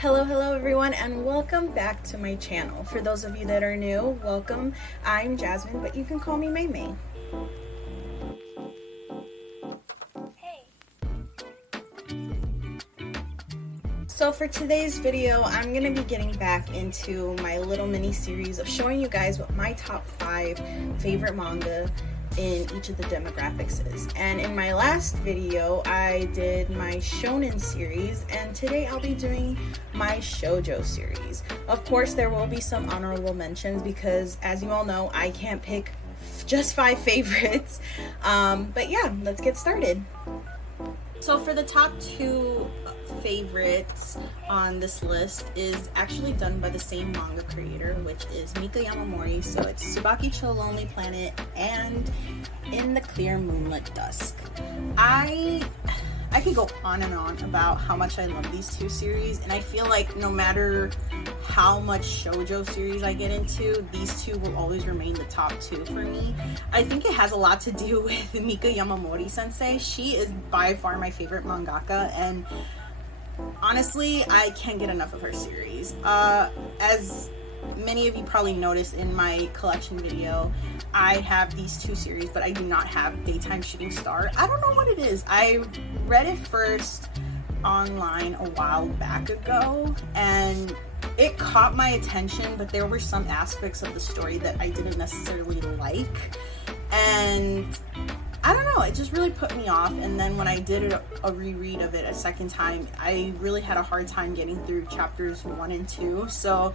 Hello everyone, and welcome back to my channel. For those of you that are new, welcome. I'm Jasmine, but you can call me May May. So for today's video, I'm going to be getting back into my little mini series of showing you guys what my top 5 favorite manga in each of the demographics is. And in my last video, I did my shonen series, and today I'll be doing my shoujo series. Of course, there will be some honorable mentions because, as you all know, I can't pick just 5 favorites. But yeah, let's get started. So for the top 2 favorites on this list is actually done by the same manga creator, which is Mika Yamamori. So it's Tsubakicho Lonely Planet and In the Clear Moonlit Dusk. I could go on and on about how much I love these 2 series, and I feel like no matter how much shoujo series I get into, these 2 will always remain the top 2 for me. I think it has a lot to do with Mika Yamamori sensei. She is by far my favorite mangaka, and honestly, I can't get enough of her series. As many of you probably noticed in my collection video, I have these 2 series, but I do not have Daytime Shooting Star. I don't know what it is. I read it first online a while back ago, and it caught my attention, but there were some aspects of the story that I didn't necessarily like, and I don't know, it just really put me off. And then when I did a reread of it a second time, I really had a hard time getting through chapters 1 and 2. So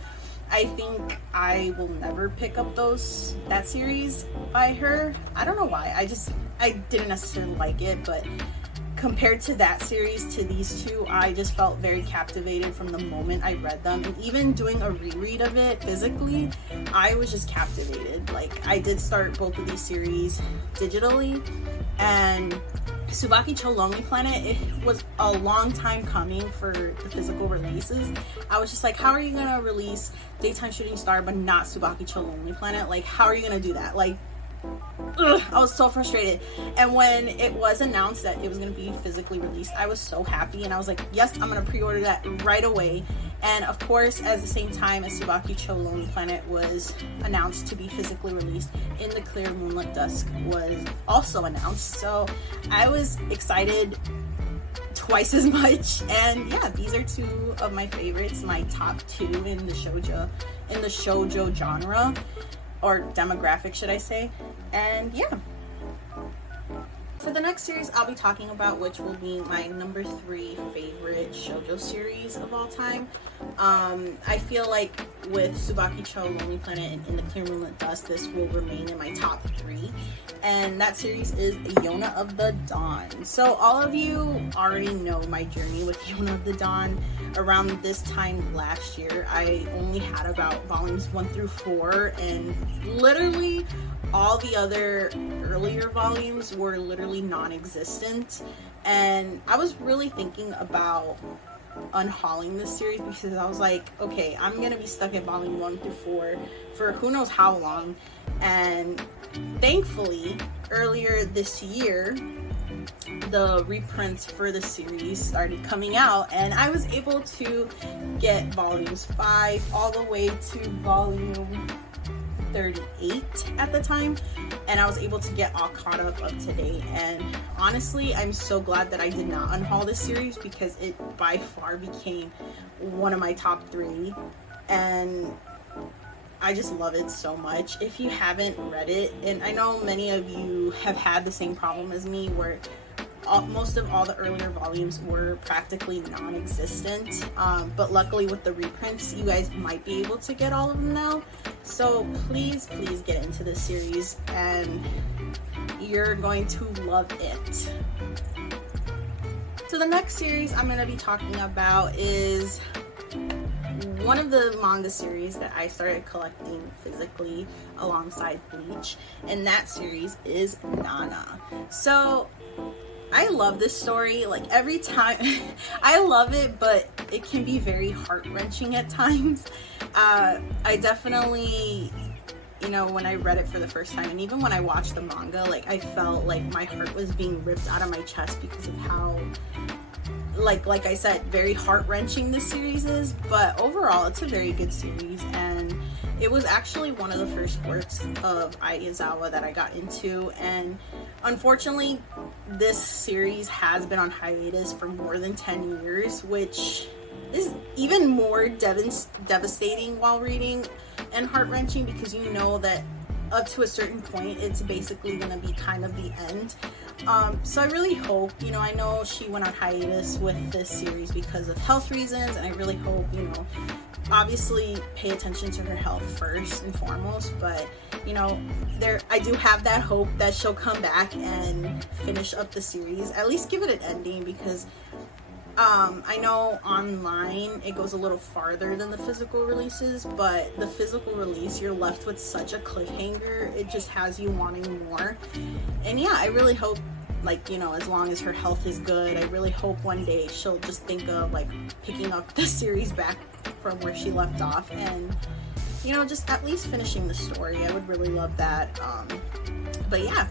I think I will never pick up that series by her. I don't know why. I didn't necessarily like it, but compared to that series to these 2, I just felt very captivated from the moment I read them. And even doing a reread of it physically, I was just captivated. Like, I did start both of these series digitally, and Tsubakicho Lonely Planet, it was a long time coming for the physical releases. I was just like, how are you gonna release Daytime Shooting Star but not Tsubakicho Lonely Planet? Like, how are you gonna do that? Like, ugh, I was so frustrated. And when it was announced that it was going to be physically released, I was so happy, and I was like, yes, I'm going to pre-order that right away. And of course, at the same time as Tsubakicho Lonely Planet was announced to be physically released, In the Clear Moonlit Dusk was also announced. So I was excited twice as much. And yeah, these are 2 of my favorites, my top 2 in the shoujo genre, or demographic, should I say. And yeah, for the next series I'll be talking about, which will be my number 3 favorite shoujo series of all time. I feel like with Tsubakicho Lonely Planet and In the Clear Moonlit Dusk, this will remain in my top 3, and that series is Yona of the Dawn. So all of you already know my journey with Yona of the Dawn. Around this time last year, I only had about volumes 1 through 4, and literally all the other earlier volumes were literally non-existent. And I was really thinking about unhauling this series because I was like, okay, I'm gonna be stuck at volume 1 through 4 for who knows how long. And thankfully, earlier this year, the reprints for the series started coming out, and I was able to get volumes 5 all the way to volume 38 at the time, and I was able to get all caught up to date. And honestly, I'm so glad that I did not unhaul this series because it by far became one of my top 3, and I just love it so much. If you haven't read it, and I know many of you have had the same problem as me where most of all the earlier volumes were practically non-existent, but luckily with the reprints you guys might be able to get all of them now. So please get into this series, and you're going to love it. So the next series I'm going to be talking about is one of the manga series that I started collecting physically alongside Bleach, and that series is Nana. So I love this story. Like, every time I love it, but it can be very heart-wrenching at times. I definitely, you know, when I read it for the first time, and even when I watched the manga, like, I felt like my heart was being ripped out of my chest because of how like I said, very heart-wrenching this series is, but overall it's a very good series, and it was actually one of the first works of Aizawa that I got into, and unfortunately this series has been on hiatus for more than 10 years, which is even more devastating while reading and heart-wrenching, because you know that up to a certain point it's basically going to be kind of the end. So I really hope, you know, I know she went on hiatus with this series because of health reasons, and I really hope, you know, obviously pay attention to her health first and foremost, but you know, I do have that hope that she'll come back and finish up the series, at least give it an ending, because I know online it goes a little farther than the physical releases, but the physical release, you're left with such a cliffhanger. It just has you wanting more. And yeah, I really hope, like, you know, as long as her health is good, I really hope one day she'll just think of like picking up the series back from where she left off, and you know, just at least finishing the story. I would really love that. But yeah,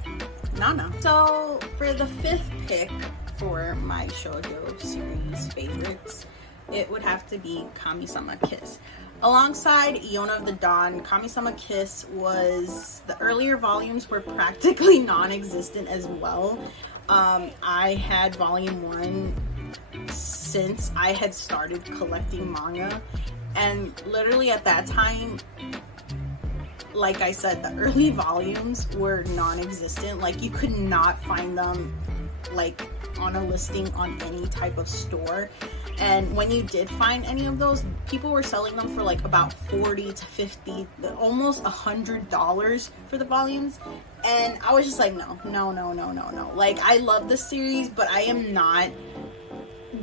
Nana. So for the 5th pick for my shoujo series favorites, it would have to be Kami-sama Kiss. Alongside Yona of the Dawn, Kami-sama Kiss was, the earlier volumes were practically non-existent as well. I had volume 1 since I had started collecting manga, and literally at that time, like I said, the early volumes were non-existent. Like, you could not find them like on a listing on any type of store, and when you did find any of those, people were selling them for like about $40 to $50, almost $100 for the volumes, and I was just like, no. Like, I love this series, but I am not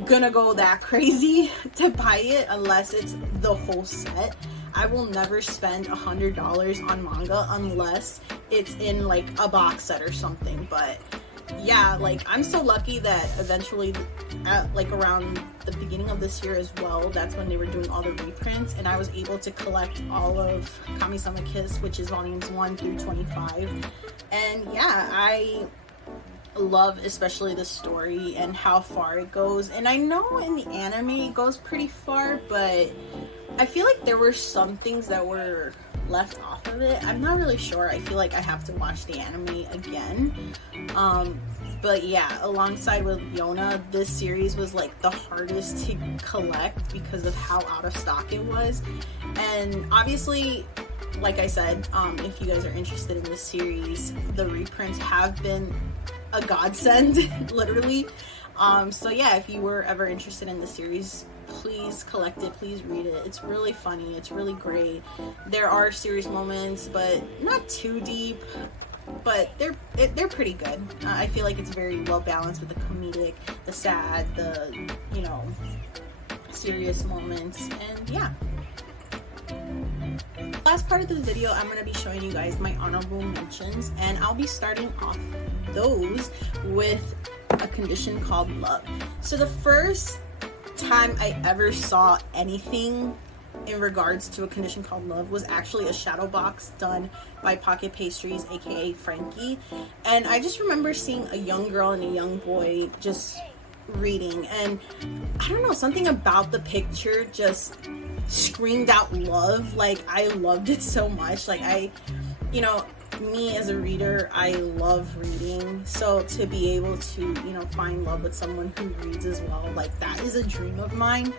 gonna go that crazy to buy it unless it's the whole set. I will never spend $100 on manga unless it's in like a box set or something. But yeah, like, I'm so lucky that eventually at like around the beginning of this year as well, that's when they were doing all the reprints, and I was able to collect all of Kami-sama Kiss, which is volumes 1 through 25. And yeah, I love especially the story and how far it goes, and I know in the anime it goes pretty far, but I feel like there were some things that were left off of it. I'm not really sure. I feel like I have to watch the anime again. But yeah, alongside with Yona, this series was like the hardest to collect because of how out of stock it was. And obviously, like I said, if you guys are interested in this series, the reprints have been a godsend, literally. So yeah, if you were ever interested in the series, please collect it, please read it. It's really funny, it's really great. There are serious moments, but not too deep, but they're pretty good. I feel like it's very well balanced with the comedic, the sad, the, you know, serious moments, and yeah. Last part of the video, I'm going to be showing you guys my honorable mentions, and I'll be starting off those with A Condition Called Love. So the first time I ever saw anything in regards to A Condition Called Love was actually a shadow box done by Pocket Pastries, aka Frankie, and I just remember seeing a young girl and a young boy just reading, and I don't know, something about the picture just screamed out love. Like, I loved it so much. Like, you know, me as a reader, I love reading, so to be able to, you know, find love with someone who reads as well, like, that is a dream of mine.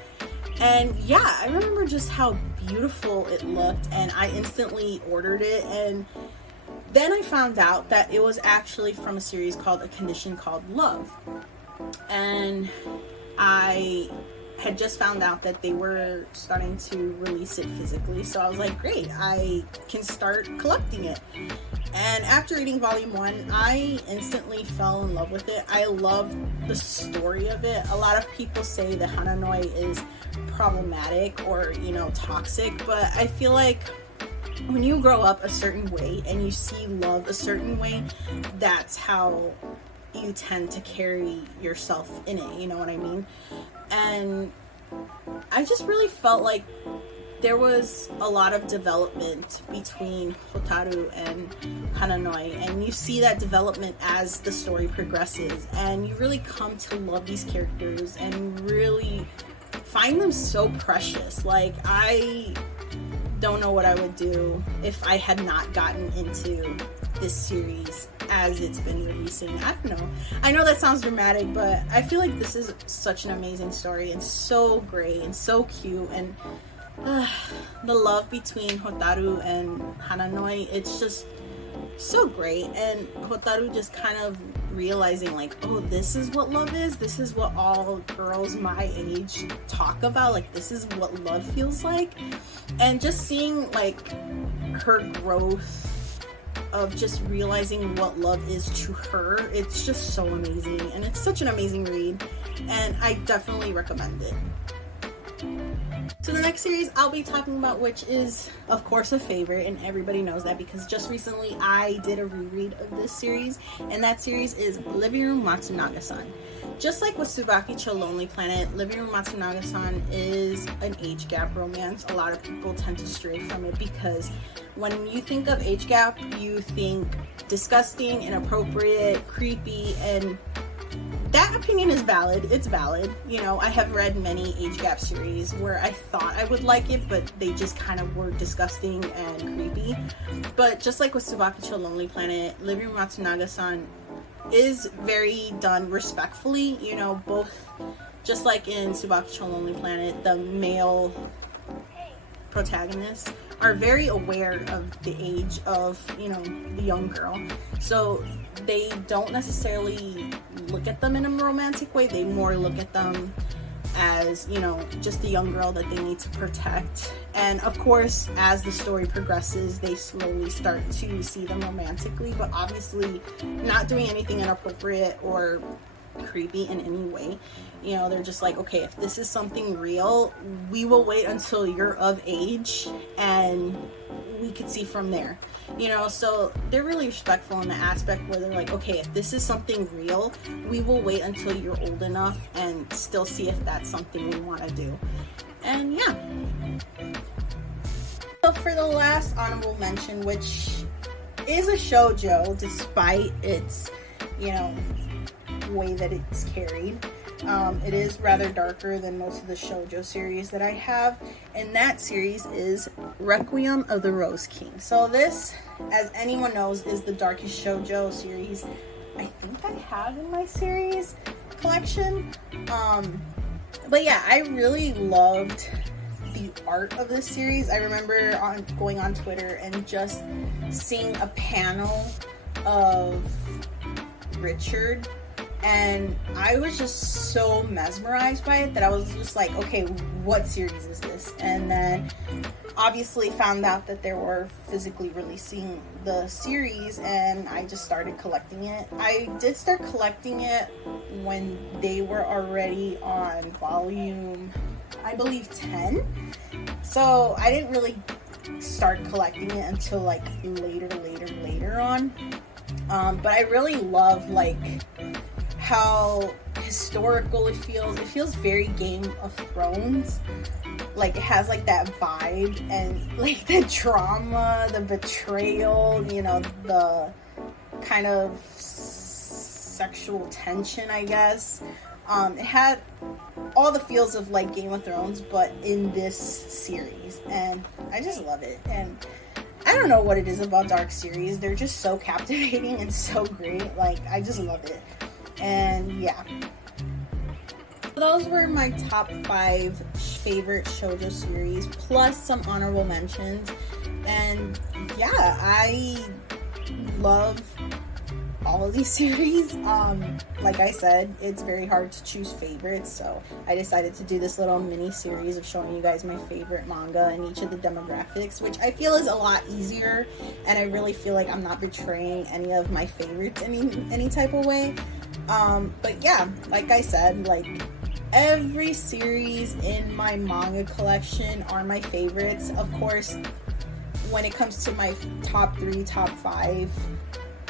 And yeah, I remember just how beautiful it looked, and I instantly ordered it. And then I found out that it was actually from a series called A Condition Called Love, and I had just found out that they were starting to release it physically, so I was like, great, I can start collecting it. And after reading volume 1, I instantly fell in love with it. I love the story of it. A lot of people say that Hananoi is problematic or, you know, toxic, but I feel like when you grow up a certain way and you see love a certain way, that's how you tend to carry yourself in it, you know what I mean? And I just really felt like there was a lot of development between Hotaru and Hananoi, and you see that development as the story progresses, and you really come to love these characters and really find them so precious. Like, I don't know what I would do if I had not gotten into this series as it's been releasing. I don't know. I know that sounds dramatic, but I feel like this is such an amazing story and so great and so cute, and the love between Hotaru and Hananoi, it's just so great. And Hotaru just kind of realizing like, oh, this is what love is, this is what all girls my age talk about, like this is what love feels like. And just seeing like her growth of just realizing what love is to her, it's just so amazing, and it's such an amazing read, and I definitely recommend it. So the next series I'll be talking about, which is of course a favorite, and everybody knows that because just recently I did a reread of this series, and that series is Living Room Matsunaga-san. Just like with Tsubaki-cho Lonely Planet, Living Room Matsunaga-san is an age gap romance. A lot of people tend to stray from it because when you think of age gap, you think disgusting, inappropriate, creepy, and that opinion is valid. It's valid. You know, I have read many age gap series where I thought I would like it, but they just kind of were disgusting and creepy. But just like with Tsubaki-cho Lonely Planet, Living Room Matsunaga-san is very done respectfully. You know, both, just like in Tsubaki-cho Lonely Planet, the male protagonists are very aware of the age of, you know, the young girl. So they don't necessarily look at them in a romantic way. They more look at them as, you know, just a young girl that they need to protect. And of course, as the story progresses, they slowly start to see them romantically, but obviously not doing anything inappropriate or creepy in any way. You know, they're just like, okay, if this is something real, we will wait until you're of age and we could see from there. You know, so they're really respectful in the aspect where they're like, okay, if this is something real, we will wait until you're old enough and still see if that's something we want to do. And yeah. So for the last honorable mention, which is a shoujo despite its, you know, way that it's carried, it is rather darker than most of the shoujo series that I have, and that series is Requiem of the Rose King. So this, as anyone knows, is the darkest shoujo series I think I have in my series collection. But yeah, I really loved the art of this series. I remember going on Twitter and just seeing a panel of Richard, and I was just so mesmerized by it that I was just like, okay, what series is this? And then obviously found out that they were physically releasing the series, and I just started collecting it. I did start collecting it when they were already on volume, I believe, 10. So I didn't really start collecting it until like later on. But I really love like how historical it feels. It feels very Game of Thrones. Like it has like that vibe, and like the drama, the betrayal, you know, the kind of sexual tension, I guess. It had all the feels of like Game of Thrones, but in this series, and I just love it. And I don't know what it is about dark series. They're just so captivating and so great. Like, I just love it. And yeah. Those were my top 5 favorite shoujo series, plus some honorable mentions. And yeah, I love all of these series. Like I said, it's very hard to choose favorites, so I decided to do this little mini series of showing you guys my favorite manga and each of the demographics, which I feel is a lot easier, and I really feel like I'm not betraying any of my favorites in any type of way. But yeah, like I said, like every series in my manga collection are my favorites. Of course, when it comes to my top 3, top 5,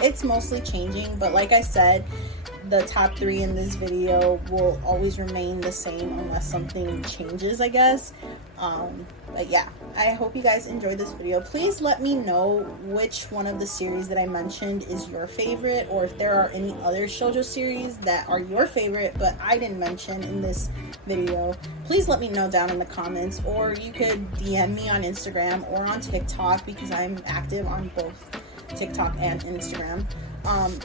it's mostly changing, but like I said, the top 3 in this video will always remain the same unless something changes, I guess. But yeah, I hope you guys enjoyed this video. Please let me know which one of the series that I mentioned is your favorite, or if there are any other shoujo series that are your favorite but I didn't mention in this video. Please let me know down in the comments, or you could DM me on Instagram or on TikTok, because I'm active on both TikTok and Instagram.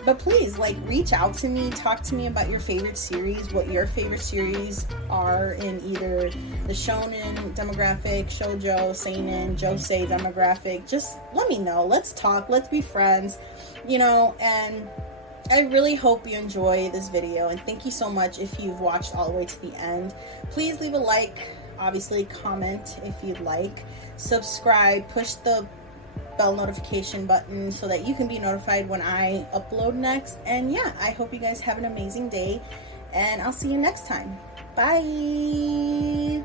But please, like, reach out to me, talk to me about your favorite series, what your favorite series are in either the shonen demographic, shoujo, seinen, josei demographic. Just let me know. Let's talk. Let's be friends, you know. And I really hope you enjoy this video, and thank you so much if you've watched all the way to the end. Please leave a like, obviously comment if you'd like, subscribe, push the bell notification button so that you can be notified when I upload next. And yeah, I hope you guys have an amazing day, and I'll see you next time. Bye.